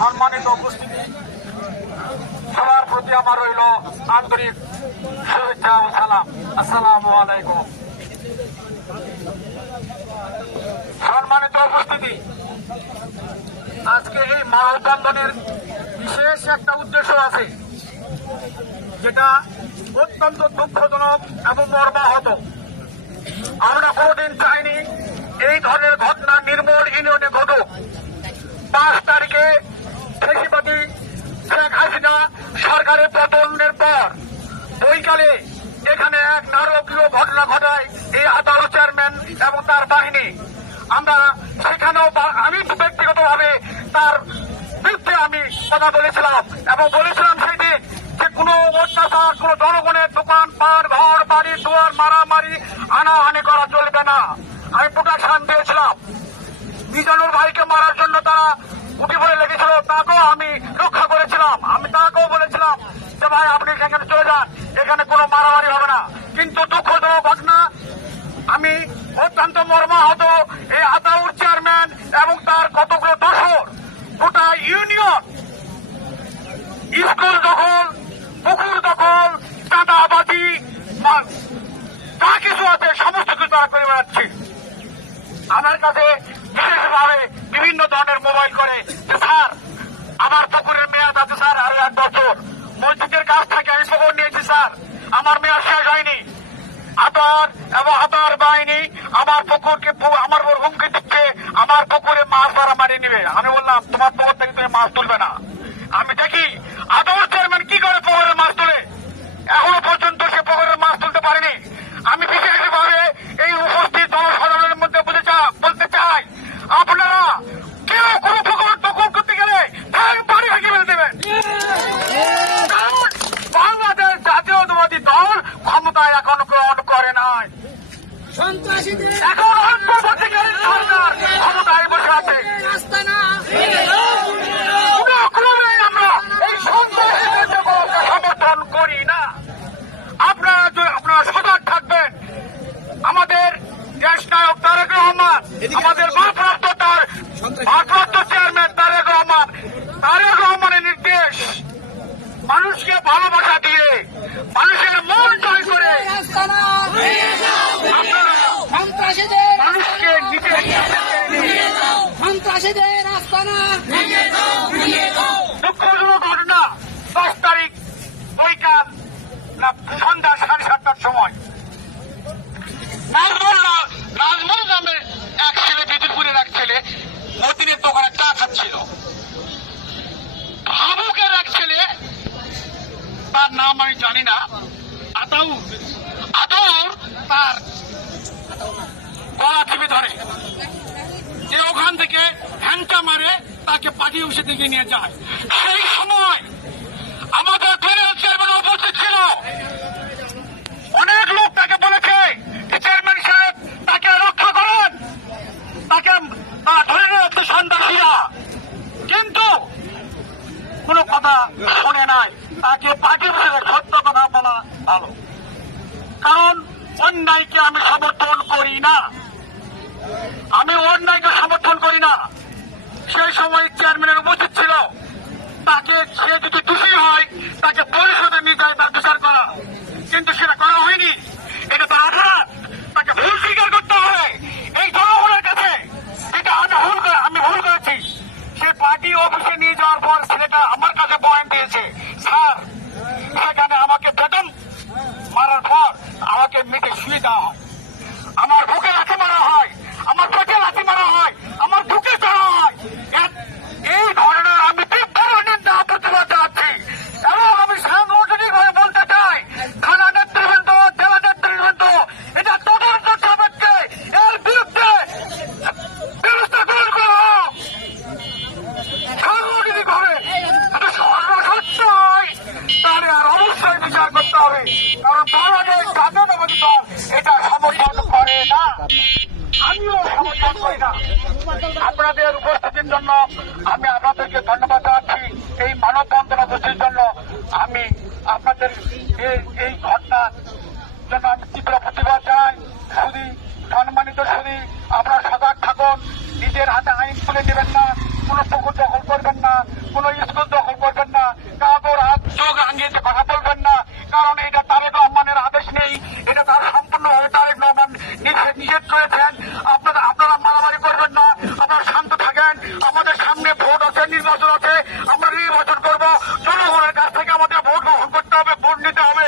সম্মানিত উপস্থিতি, সবার প্রতি আমার রইল আন্তরিক শুভেচ্ছা ও সালাম। আসসালামু আলাইকুম। সম্মানিত উপস্থিতি, আজকে এই মানববন্ধনের বিশেষ একটা উদ্দেশ্য আছে, যেটা অত্যন্ত দুঃখজনক এবং মর্মাহত। আমরা কোনোদিন চাইনি এই ধরনের ঘটনা নির্মল ইউনিয়নে ঘটুক। 5 তারিখে ফেসিবাদী শেখ হাসিনা সরকারের পতনের পর বৈকালে এখানে এক নারকীয় ঘটনা ঘটায় এই আদালত চেয়ারম্যান এবং তার বাহিনী। আমরা সেখানেও আমি ব্যক্তিগতভাবে তার বিরুদ্ধে আমি কথা বলেছিলাম এবং বলেছিলাম সেটি যে কোনো অত্যাচার, কোনো জনগণের দোকান পাট, ঘর বাড়ি দুয়ার মারামারি আনাহানি করা চলবে না। আমি প্রোটেকশন দিয়েছিলাম। মিজানুর ভাইকে মারার জন্য তারা উঠে পড়ে লেগেছিল, তাকেও আমি রক্ষা করেছিলাম। আমি তাকেও বলেছিলাম যে ভাই আপনি সেখানে চলে যান, এখানে কোনো মারামারি হবে না। কিন্তু দুঃখজনক ঘটনা, আমি অত্যন্ত মর্মাহত। এই আতাউর চেয়ারম্যান এবং তার কতগুলো দোসর গোটা ইউনিয়ন স্কুল দখল, পুকুর দখল, চাঁদাবাজি, যা কিছু আছে সমস্ত কিছু তারা করে বেড়াচ্ছে। আমার কাছে বিশেষভাবে বিভিন্ন ধরনের মোবাইল করে যে স্যার আমার পুকুরের মেয়াদ আছে স্যার আরো 1 বছর। মসজিদের কাছ থেকে আমি খবর নিয়েছি স্যার, আমার মেয়াদ শেষ হয়নি। আতর এবং আতর বাহিনী আমার পুকুরকে আমার উপর হুমকি দিচ্ছে, আমার পুকুরে মাছ ধরা মারিয়ে নেবে। আমি বললাম তোমার পুকুর থেকে তুমি মাছ তুলবে না। আমি দেখি আতর চেয়ারম্যান কি করে পুকুরের মাছ তুলে, এখনো পর্যন্ত সে পুকুরের মাছ তুলতে পারেনি। আমি বিশেষভাবে এই উপস্থিত জনসাধারণের মধ্যে বলতে চাই, আপনারা কেউ কোনো পুকুর দখল করতে গেলে বাড়ি ভেঙে ফেলে দেবেন। বাংলাদেশ জাতীয়তাবাদী দল ক্ষমতায় এখনো গ্রহণ করে নাই। এখন অন্তর্বর্তীকালীন সরকার ক্ষমতায় বসে আছে। আমরা এই সন্ত্রাসীদের সমর্থন করি না। আপনারা সজাগ থাকবেন। আমাদের দেশ নায়ক তারেক রহমান, আমাদের ভারপ্রাপ্ত চেয়ারম্যান তারেক রহমানের নির্দেশ, মানুষকে ভালোবাসা দিয়ে মানুষের মন জয় করে মানুষকে সন্ত্রাসীদের আস্তানা। দুঃখজনক ঘটনা 10 তারিখ বৈকাল সন্ধ্যা 7:30টার সময় নাজমুল নামে এক ছেলে, বিদ্যুৎপুরের এক ছেলে মতিনের দোকানে চা খাচ্ছিল। ভাবুকের এক ছেলে, তার নাম আমি জানি না, আতাউর তার গলা টিপে ধরে, যে ওখান থেকে হ্যাংটা মারে তাকে পার্টি অফিসে দিকে নিয়ে যায়। সেই সময় আমাদের ফেডারেল চেয়ারম্যান উপস্থিত ছিল। অনেক লোক তাকে বলেছে চেয়ারম্যান সাহেব তাকে রক্ষা করেন, তাকে ধরে নিয়ে যাচ্ছে সন্ত্রাসীরা, কিন্তু কোনো কথা শোনে নাই। তাকে পার্টি অফিসে সত্য কথা বলা ভালো, কারণ অন্যায়কে আমি সমর্থন করি না। সেই সময় চেয়ারম্যানের উপস্থিত ছিল। তাকে সে যদি দোষী হয় তাকে পরিষদে নিয়ে যায় তার বিচার করা, কিন্তু সেটা করা হয়নি। এটা তার অপরাধ, তাকে ভুল স্বীকার করতে হবে এই জনগণের কাছে। এটা আমি ভুল করেছি। সে পার্টি অফিসে নিয়ে যাওয়ার পর ছেলেটা আমার কাছে বয়ান দিয়েছে, স্যার সেখানে আমাকে বেতন মারার পর আমাকে মেটে শুয়ে দেওয়া হয়, আমার বুকে লাথি মারা হয়, আমার পেটে লাথি মারা হয়, আমার বুকে চড়া হয়। এই ধরনের আমি তীব্র নিন্দা প্রতিবাদ জানাচ্ছি এবং আমি সাংগঠনিকভাবে বলতে চাই, থানা নেতৃবৃন্দ, জেলা নেতৃবৃন্দ, এটা তদন্ত সাপেক্ষে এর বিরুদ্ধে ব্যবস্থা গ্রহণ করা হোক। সাংগঠনিকভাবে সর্বসত্য হয় তাহলে আর অবশ্যই বিচার করতে হবে, কারণ বাংলাদেশ জাতীয়তাবাদী দল এটা সমর্থন করে না, আমিও সমর্থন করি না। আপনাদের উপস্থিতির জন্য আমি আপনাদেরকে ধন্যবাদ জানাচ্ছি। এই মানববন্ধন উপস্থিতির জন্য আমি আপনাদের এই ঘটনার জন্য আমি তীব্র প্রতিবাদ জানাই। শুধু সম্মানিত শুধু আপনারা সজাগ থাকুন, নিজের হাতে আইন তুলে নেবেন না, কোনো পুকুর দখল করবেন না, নিষেধ করেছেন। আপনারা মারামারি করবেন না, আপনারা শান্ত থাকেন। আমাদের সামনে ভোট আছে, নির্বাচন আছে, আমরা নির্বাচন করব। জনগণের কাছ থেকে আমাদের ভোট গ্রহণ করতে হবে, ভোট নিতে হবে।